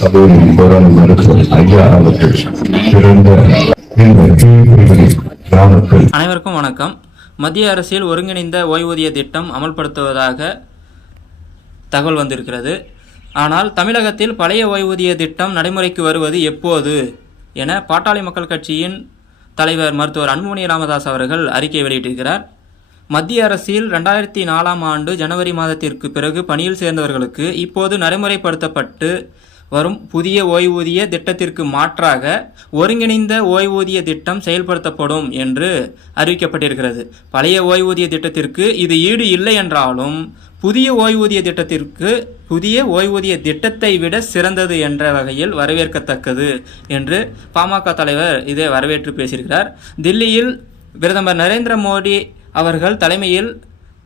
கல்லூரி மருத்துவர் ஐயா அவர்கள் சிறந்த அனைவருக்கும் வணக்கம். மத்திய அரசில் ஒருங்கிணைந்த ஓய்வூதிய திட்டம் அமல்படுத்துவதாக தகவல் வந்திருக்கிறது. ஆனால் தமிழகத்தில் பழைய ஓய்வூதிய திட்டம் நடைமுறைக்கு வருவது எப்போது என பாட்டாளி மக்கள் கட்சியின் தலைவர் மருத்துவர் அன்புமணி ராமதாஸ் அவர்கள் அறிக்கை வெளியிட்டிருக்கிறார். மத்திய அரசில் ரெண்டாயிரத்தி நாலாம் ஆண்டு ஜனவரி மாதத்திற்கு பிறகு பணியில் சேர்ந்தவர்களுக்கு இப்போது நடைமுறைப்படுத்தப்பட்டு வரும் புதிய ஓய்வூதிய திட்டத்திற்கு மாற்றாக ஒருங்கிணைந்த ஓய்வூதிய திட்டம் செயல்படுத்தப்படும் என்று அறிவிக்கப்பட்டிருக்கிறது. பழைய ஓய்வூதிய திட்டத்திற்கு இது ஈடு இல்லை என்றாலும் புதிய ஓய்வூதிய திட்டத்திற்கு புதிய ஓய்வூதிய திட்டத்தை விட சிறந்தது என்ற வகையில் வரவேற்கத்தக்கது என்று பாமக தலைவர் இதை வரவேற்று பேசியிருக்கிறார். தில்லியில் பிரதமர் நரேந்திர மோடி அவர்கள் தலைமையில்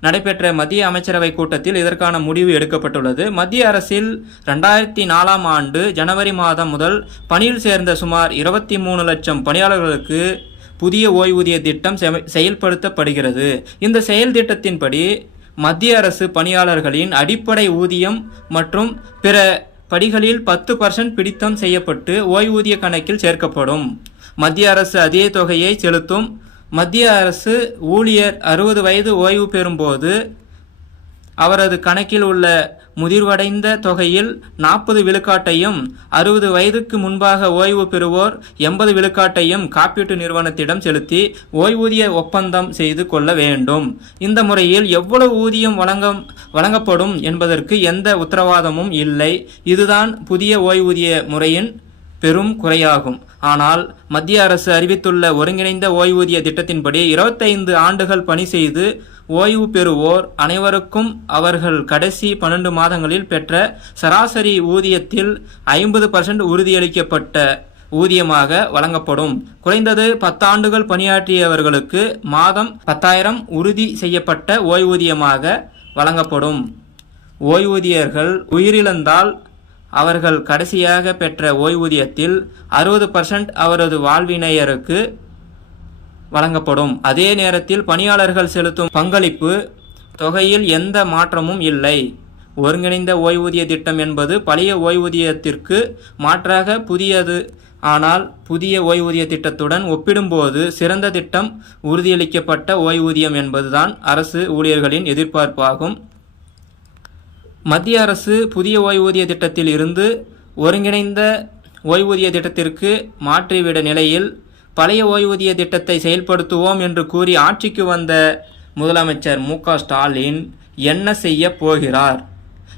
நடைபெற்ற மத்திய அமைச்சரவை கூட்டத்தில் இதற்கான முடிவு எடுக்கப்பட்டுள்ளது. மத்திய அரசில் ரெண்டாயிரத்தி நாலாம் ஆண்டு ஜனவரி மாதம் முதல் பணியில் சேர்ந்த சுமார் இருபத்தி மூணு லட்சம் பணியாளர்களுக்கு புதிய ஓய்வூதிய திட்டம் செம- செயல்படுத்தப்படுகிறது. இந்த செயல் திட்டத்தின்படி மத்திய அரசு பணியாளர்களின் அடிப்படை ஊதியம் மற்றும் பிற படிகளில் பத்து பர்சன்ட் பிடித்தம் செய்யப்பட்டு ஓய்வூதிய கணக்கில் சேர்க்கப்படும். மத்திய அரசு அதே தொகையை செலுத்தும் மத்திய அரசு ஊழியர் அறுபது வயது ஓய்வு பெறும்போது அவரது கணக்கில் உள்ள முதிர்வடைந்த தொகையில் நாற்பது விழுக்காட்டையும் அறுபது வயதுக்கு முன்பாக ஓய்வு பெறுவோர் எண்பது விழுக்காட்டையும் காப்பீட்டு நிறுவனத்திடம் செலுத்தி ஓய்வூதிய ஒப்பந்தம் செய்து கொள்ள வேண்டும். இந்த முறையில் எவ்வளவு ஊதியம் வழங்க வழங்கப்படும் என்பதற்கு எந்த உத்தரவாதமும் இல்லை. இதுதான் புதிய ஓய்வூதிய முறையின் பெரும் குறையாகும். ஆனால் மத்திய அரசு அறிவித்துள்ள ஒருங்கிணைந்த ஓய்வூதிய திட்டத்தின்படி 25 ஆண்டுகள் பணி செய்து ஓய்வு பெறுவோர் அனைவருக்கும் அவர்கள் கடைசி பன்னெண்டு மாதங்களில் பெற்ற சராசரி ஊதியத்தில் ஐம்பது பர்சன்ட் உறுதியளிக்கப்பட்ட ஊதியமாக வழங்கப்படும். குறைந்தது பத்தாண்டுகள் பணியாற்றியவர்களுக்கு மாதம் பத்தாயிரம் உறுதி செய்யப்பட்ட ஓய்வூதியமாக வழங்கப்படும். ஓய்வூதியர்கள் உயிரிழந்தால் அவர்கள் கடைசியாக பெற்ற ஓய்வூதியத்தில் அறுபது பர்சன்ட் அவரது வாழ்வினையருக்கு வழங்கப்படும். அதே நேரத்தில் பணியாளர்கள் செலுத்தும் பங்களிப்பு தொகையில் எந்த மாற்றமும் இல்லை. ஒருங்கிணைந்த ஓய்வூதிய திட்டம் என்பது பழைய ஓய்வூதியத்திற்கு மாற்றாக புதியது. ஆனால் புதிய ஓய்வூதிய திட்டத்துடன் ஒப்பிடும்போது சிறந்த திட்டம் உறுதியளிக்கப்பட்ட ஓய்வூதியம் என்பதுதான் அரசு ஊழியர்களின் எதிர்பார்ப்பாகும். மத்திய அரசு புதிய ஓய்வூதிய திட்டத்தில் இருந்து ஒருங்கிணைந்த ஓய்வூதிய திட்டத்திற்கு மாற்றிவிட நிலையில் பழைய ஓய்வூதிய திட்டத்தை செயல்படுத்துவோம் என்று கூறி ஆட்சிக்கு வந்த முதலமைச்சர் மு ஸ்டாலின் என்ன செய்ய போகிறார்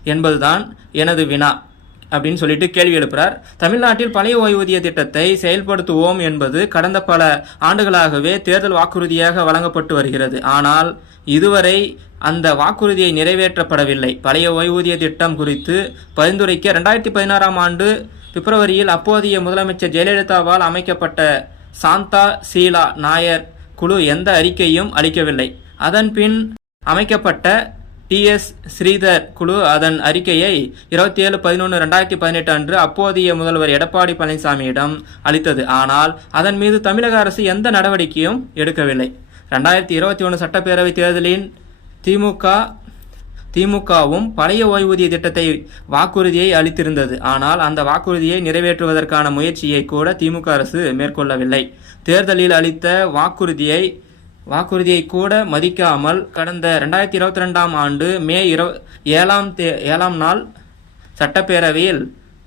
என்பதுதான் எனது வினா. அப்படின்னு சொல்லிட்டு கேள்வி எழுப்புறார். தமிழ்நாட்டில் பழைய ஓய்வூதிய திட்டத்தை செயல்படுத்துவோம் என்பது கடந்த பல ஆண்டுகளாகவே தேர்தல் வாக்குறுதியாக வழங்கப்பட்டு வருகிறது. ஆனால் இதுவரை அந்த வாக்குறுதியை நிறைவேற்றப்படவில்லை. பழைய ஓய்வூதிய திட்டம் குறித்து பரிந்துரைக்க ரெண்டாயிரத்தி பதினாறாம் ஆண்டு பிப்ரவரியில் அப்போதைய முதலமைச்சர் ஜெயலலிதாவால் அமைக்கப்பட்ட சாந்தா சீலா நாயர் குழு எந்த அறிக்கையும் அளிக்கவில்லை. அதன்பின் அமைக்கப்பட்ட டிஎஸ் ஸ்ரீதர் குழு அதன் அறிக்கையை இருபத்தி ஏழு பதினொன்று ரெண்டாயிரத்தி பதினெட்டு அன்று அப்போதைய முதல்வர் எடப்பாடி பழனிசாமியிடம் அளித்தது. ஆனால் அதன் மீது தமிழக அரசு எந்த நடவடிக்கையும் எடுக்கவில்லை. ரெண்டாயிரத்தி இருபத்தி ஒன்று சட்டப்பேரவைத் தேர்தலின் திமுக திமுகவும் பழைய ஓய்வூதிய திட்டத்தை வாக்குறுதியை அளித்திருந்தது. ஆனால் அந்த வாக்குறுதியை நிறைவேற்றுவதற்கான முயற்சியை கூட திமுக அரசு மேற்கொள்ளவில்லை. தேர்தலில் அளித்த வாக்குறுதியை வாக்குறுதியை கூட மதிக்காமல் கடந்த ரெண்டாயிரத்தி இருபத்தி ரெண்டாம் ஆண்டு மே இரு ஏழாம் தே ஏழாம் நாள் சட்டப்பேரவையில்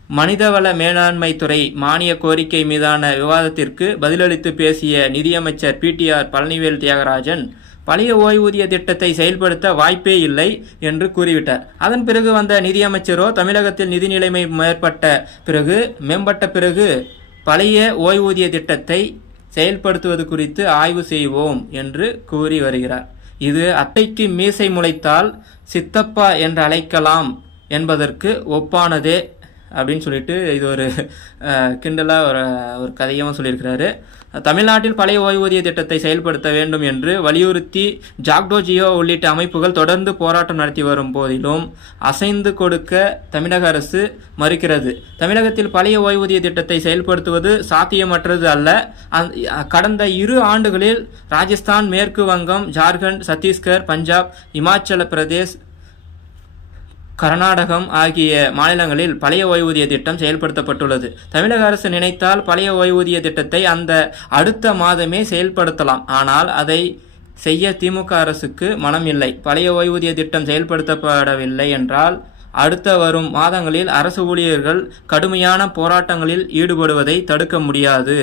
மனிதவள மேலாண்மை துறை மானிய கோரிக்கை மீதான விவாதத்திற்கு பதிலளித்து பேசிய நிதியமைச்சர் பிடிஆர் பழனிவேல் தியாகராஜன் பழைய ஓய்வூதிய திட்டத்தை செயல்படுத்த வாய்ப்பே இல்லை என்று கூறிவிட்டார். அதன் பிறகு வந்த நிதியமைச்சரோ தமிழகத்தில் நிதி நிலைமை மேற்பட்ட பிறகு மேம்பட்ட பிறகு பழைய ஓய்வூதிய திட்டத்தை செயல்படுத்துவது குறித்து ஆய்வு செய்வோம் என்று கூறி வருகிறார். இது அட்டைக்கு மீசை முளைத்தால் சித்தப்பா என்று அழைக்கலாம் என்பதற்கு ஒப்பானதே அப்படின்னு சொல்லிட்டு இது ஒரு கிண்டலாக ஒரு ஒரு கதையும் சொல்லியிருக்கிறாரு. தமிழ்நாட்டில் பழைய ஓய்வூதிய திட்டத்தை செயல்படுத்த வேண்டும் என்று வலியுறுத்தி ஜாக்டோ ஜியோ உள்ளிட்ட அமைப்புகள் தொடர்ந்து போராட்டம் நடத்தி வரும் போதிலும் அசைந்து கொடுக்க தமிழக அரசு மறுக்கிறது. தமிழகத்தில் பழைய ஓய்வூதிய திட்டத்தை செயல்படுத்துவது சாத்தியமற்றது அல்ல. கடந்த இரு ஆண்டுகளில் ராஜஸ்தான் மேற்கு வங்கம் ஜார்க்கண்ட் சத்தீஸ்கர் பஞ்சாப் இமாச்சல பிரதேஷ் கர்நாடகம் ஆகிய மாநிலங்களில் பழைய ஓய்வூதிய திட்டம் செயல்படுத்தப்பட்டுள்ளது. தமிழக அரசு நினைத்தால் பழைய ஓய்வூதிய திட்டத்தை அந்த அடுத்த மாதமே செயல்படுத்தலாம். ஆனால் அதை செய்ய திமுக அரசுக்கு மனம் இல்லை. பழைய ஓய்வூதிய திட்டம் செயல்படுத்தப்படவில்லை என்றால் அடுத்த வரும் மாதங்களில் அரசு ஊழியர்கள் கடுமையான போராட்டங்களில் ஈடுபடுவதை தடுக்க முடியாது.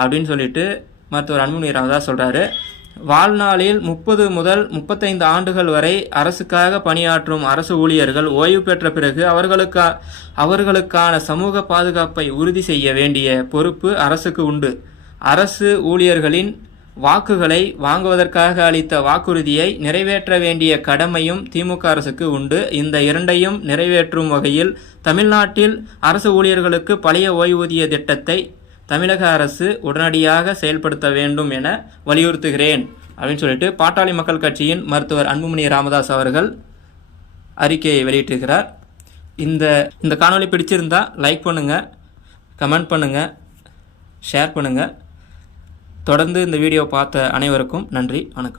அப்படின்னு சொல்லிட்டு மருத்துவர் அன்புமணி ராமதாஸ் சொல்கிறாரு வாழ்நாளில் முப்பது முதல் முப்பத்தைந்து ஆண்டுகள் வரை அரசுக்காக பணியாற்றும் அரசு ஊழியர்கள் ஓய்வு பெற்ற பிறகு அவர்களுக்கா அவர்களுக்கான சமூக பாதுகாப்பை உறுதி செய்ய வேண்டிய பொறுப்பு அரசுக்கு உண்டு. அரசு ஊழியர்களின் வாக்குகளை வாங்குவதற்காக அளித்த வாக்குறுதியை நிறைவேற்ற வேண்டிய கடமையும் திமுக அரசுக்கு உண்டு. இந்த இரண்டையும் நிறைவேற்றும் வகையில் தமிழ்நாட்டில் அரசு ஊழியர்களுக்கு பழைய ஓய்வூதிய திட்டத்தை தமிழக அரசு உடனடியாக செயல்படுத்த வேண்டும் என வலியுறுத்துகிறேன் அப்படின்னு சொல்லிட்டு பாட்டாளி மக்கள் கட்சியின் மருத்துவர் அன்புமணி ராமதாஸ் அவர்கள் அறிக்கையை வெளியிட்டிருக்கிறார். இந்த இந்த காணொளி பிடிச்சிருந்தா லைக் பண்ணுங்கள் கமெண்ட் பண்ணுங்கள் ஷேர் பண்ணுங்கள் தொடர்ந்து இந்த வீடியோ பார்த்த அனைவருக்கும் நன்றி வணக்கம்.